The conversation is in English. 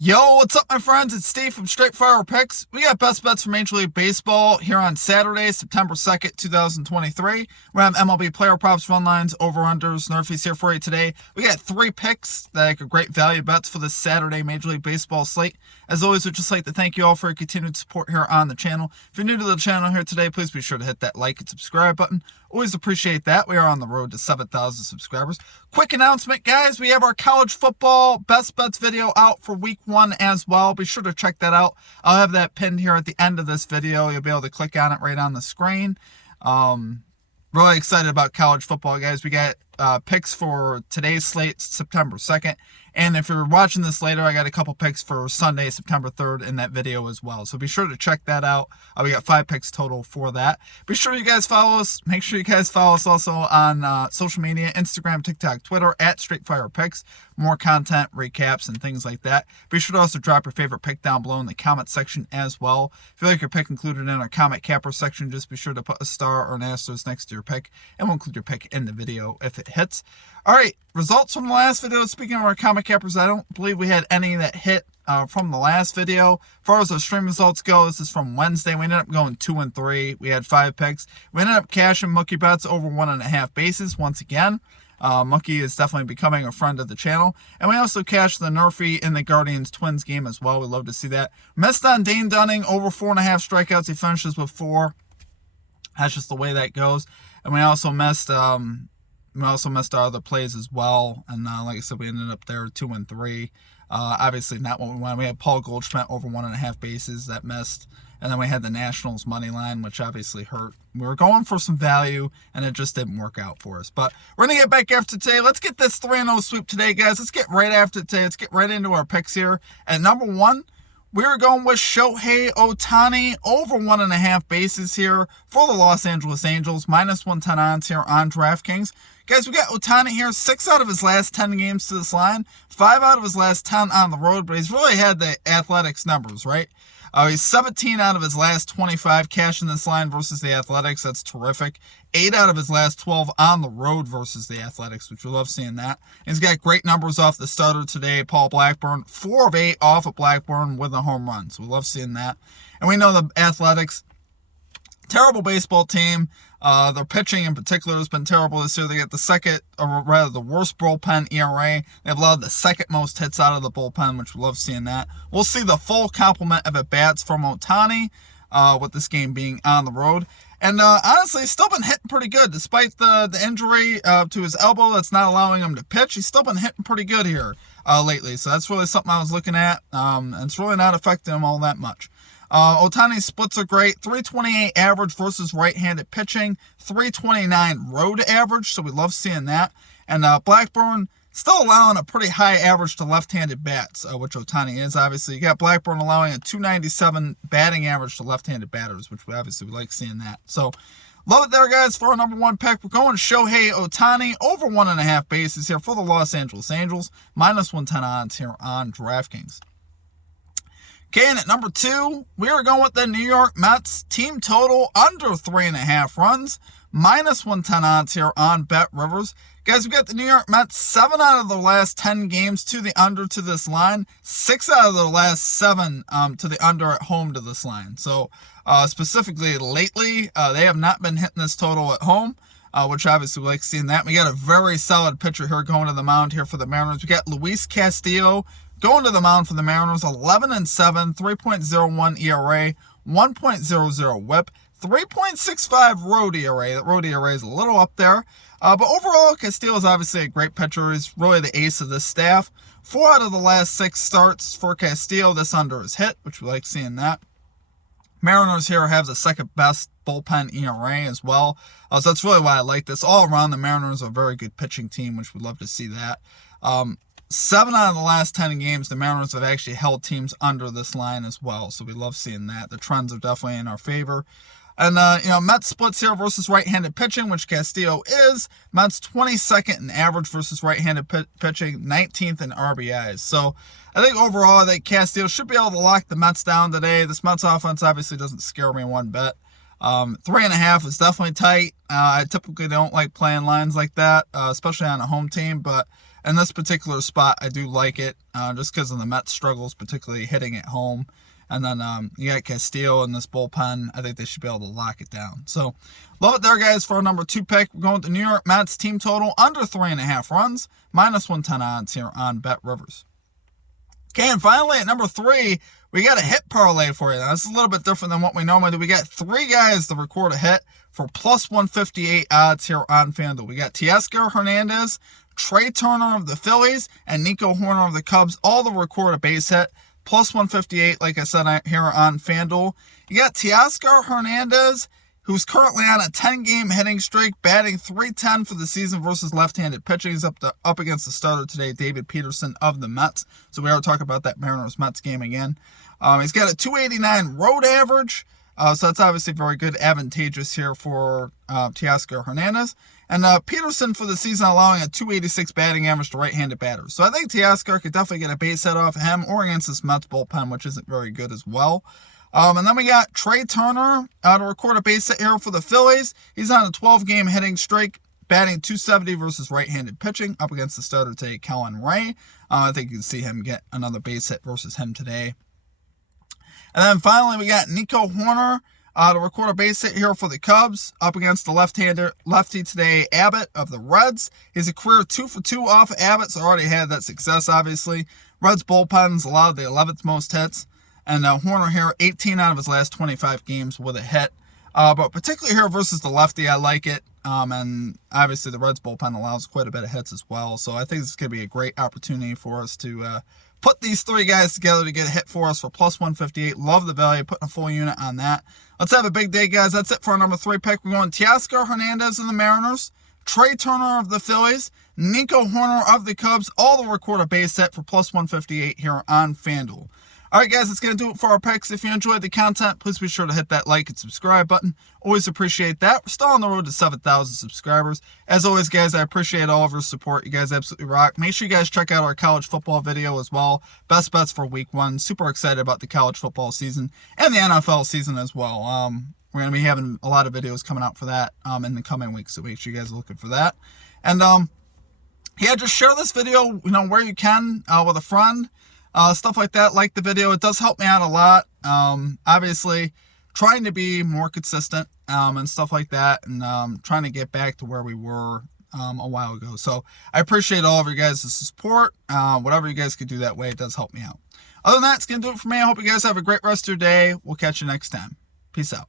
Yo, what's up, my friends? It's Steve from Straight Fire Picks. We got best bets for Major League Baseball here on Saturday, September 2nd, 2023. We have MLB player props, run lines, over-unders, Nerfies here for you today. We got 3 picks that are great value bets for this Saturday Major League Baseball slate. As always, we'd just like to thank you all for your continued support here on the channel. If you're new to the channel here today, please be sure to hit that like and subscribe button. Always appreciate that. We are on the road to 7,000 subscribers. Quick announcement, guys. We have our college football best bets video out for week 1 as well. Be sure to check that out. I'll have that pinned here at the end of this video. You'll be able to click on it right on the screen. Really excited about college football, guys. We got picks for today's slate, September 2nd. And if you're watching this later, I got a couple picks for Sunday, September 3rd in that video as well. So be sure to check that out. We got 5 picks total for that. Be sure you guys follow us. Make sure you guys follow us also on social media, Instagram, TikTok, Twitter, at StraightFirePicks. More content, recaps, and things like that. Be sure to also drop your favorite pick down below in the comment section as well. If you like your pick included in our comment capper section, just be sure to put a star or an asterisk next to your pick, and we'll include your pick in the video if it hits. All right, results from the last video. Speaking of our comment cappers, I don't believe we had any that hit from the last video. As far as the stream results go, this is from Wednesday. We ended up going 2-3. We had 5 picks. We ended up cashing Mookie bets over 1.5 bases once again. Mookie is definitely becoming a friend of the channel. And we also cashed the Nerfie in the Guardians-Twins game as well. We love to see that. Missed on Dane Dunning, over 4.5 strikeouts. He finishes with 4. That's just the way that goes. And we also missed our other plays as well. And like I said, we ended up there 2-3. Obviously not what we wanted. We had Paul Goldschmidt over 1.5 bases that missed. And then we had the Nationals money line, which obviously hurt. We were going for some value, and it just didn't work out for us. But we're going to get back after today. Let's get this 3-0 sweep today, guys. Let's get right after today. Let's get right into our picks here. At number 1, we're going with Shohei Ohtani over 1.5 bases here for the Los Angeles Angels. -110 odds here on DraftKings. Guys, we got Ohtani here, 6 out of his last 10 games to this line, 5 out of his last 10 on the road, but he's really had the Athletics numbers, right? He's 17 out of his last 25 cashing this line versus the Athletics. That's terrific. 8 out of his last 12 on the road versus the Athletics, which we love seeing that. And he's got great numbers off the starter today, Paul Blackburn. 4 of 8 off of Blackburn with a home run. So we love seeing that. And we know the Athletics, terrible baseball team. Their pitching in particular has been terrible this year. They get the worst bullpen ERA. They have allowed the second most hits out of the bullpen, which we love seeing that. We'll see the full complement of at-bats from Ohtani with this game being on the road. And honestly, he's still been hitting pretty good. Despite the injury to his elbow that's not allowing him to pitch, he's still been hitting pretty good here lately. So that's really something I was looking at. And it's really not affecting him all that much. Ohtani's splits are great. 328 average versus right-handed pitching. 329 road average, so we love seeing that. And Blackburn still allowing a pretty high average to left-handed bats, which Ohtani is, obviously. You got Blackburn allowing a 297 batting average to left-handed batters, which we like seeing that. So, love it there, guys, for our number 1 pick. We're going Shohei Ohtani over 1.5 bases here for the Los Angeles Angels. -110 odds here on DraftKings. Okay, and at number 2, we are going with the New York Mets. Team total under 3.5 runs. -110 odds here on Bet Rivers. Guys, we got the New York Mets 7 out of the last 10 games to the under to this line. 6 out of the last 7 to the under at home to this line. So, specifically lately, they have not been hitting this total at home. Which obviously we like seeing that. We got a very solid pitcher here going to the mound here for the Mariners. We got Luis Castillo going to the mound for the Mariners. 11-7, 3.01 ERA, 1.00 WHIP, 3.65 road ERA. That road ERA is a little up there. But overall, Castillo is obviously a great pitcher. He's really the ace of this staff. 4 out of the last 6 starts for Castillo. This under is hit, which we like seeing that. Mariners here have the second best bullpen ERA as well. So that's really why I like this. All around, the Mariners are a very good pitching team, which we'd love to see that. 7 out of the last 10 games, the Mariners have actually held teams under this line as well. So we love seeing that. The trends are definitely in our favor. And, Mets splits here versus right-handed pitching, which Castillo is. Mets 22nd in average versus right-handed pitching, 19th in RBIs. So I think overall that Castillo should be able to lock the Mets down today. This Mets offense obviously doesn't scare me one bit. 3.5 is definitely tight. I typically don't like playing lines like that, especially on a home team, but in this particular spot, I do like it just because of the Mets struggles, particularly hitting at home. And then you got Castillo in this bullpen. I think they should be able to lock it down. So, love it there, guys, for our number 2 pick. We're going to New York Mets team total under 3.5 runs, -110 odds here on Bet Rivers. Okay, and finally at number 3, we got a hit parlay for you. Now, this is a little bit different than what we normally do. We got 3 guys to record a hit for +158 odds here on FanDuel. We got Teoscar Hernandez, Trey Turner of the Phillies, and Nico Horner of the Cubs, all to record a base hit. +158, like I said, here on FanDuel. You got Teoscar Hernandez, who's currently on a 10-game hitting streak, batting .310 for the season versus left-handed pitching. He's up against the starter today, David Peterson of the Mets. So we are talking about that Mariners-Mets game again. He's got a .289 road average, so that's obviously very good, advantageous here for Teoscar Hernandez. And Peterson for the season allowing a .286 batting average to right-handed batters. So I think Teoscar could definitely get a base hit off him or against this Mets bullpen, which isn't very good as well. And then we got Trey Turner to record a base hit here for the Phillies. He's on a 12-game hitting streak, batting .270 versus right-handed pitching, up against the starter today, Kellen Ray. I think you can see him get another base hit versus him today. And then finally, we got Nico Horner to record a base hit here for the Cubs, up against the lefty today, Abbott of the Reds. He's a career 2-for-2 off of Abbott, so already had that success, obviously. Reds bullpen's allowed the 11th most hits. And Horner here, 18 out of his last 25 games with a hit. But particularly here versus the lefty, I like it. And obviously the Reds bullpen allows quite a bit of hits as well. So I think this is going to be a great opportunity for us to put these 3 guys together to get a hit for us for +158. Love the value, putting a full unit on that. Let's have a big day, guys. That's it for our number 3 pick. We're going Teoscar Hernandez of the Mariners, Trey Turner of the Phillies, Nico Horner of the Cubs, all to record a base hit for +158 here on FanDuel. All right, guys, that's going to do it for our picks. If you enjoyed the content, please be sure to hit that like and subscribe button. Always appreciate that. We're still on the road to 7,000 subscribers. As always, guys, I appreciate all of your support. You guys absolutely rock. Make sure you guys check out our college football video as well. Best bets for week 1. Super excited about the college football season and the NFL season as well. We're going to be having a lot of videos coming out for that in the coming weeks, so make sure you guys are looking for that. And, yeah, just share this video, where you can with a friend. Stuff like that, like the video. It does help me out a lot. Obviously, trying to be more consistent and stuff like that, and trying to get back to where we were a while ago. So I appreciate all of you guys' support. Whatever you guys could do that way, it does help me out. Other than that, it's going to do it for me. I hope you guys have a great rest of your day. We'll catch you next time. Peace out.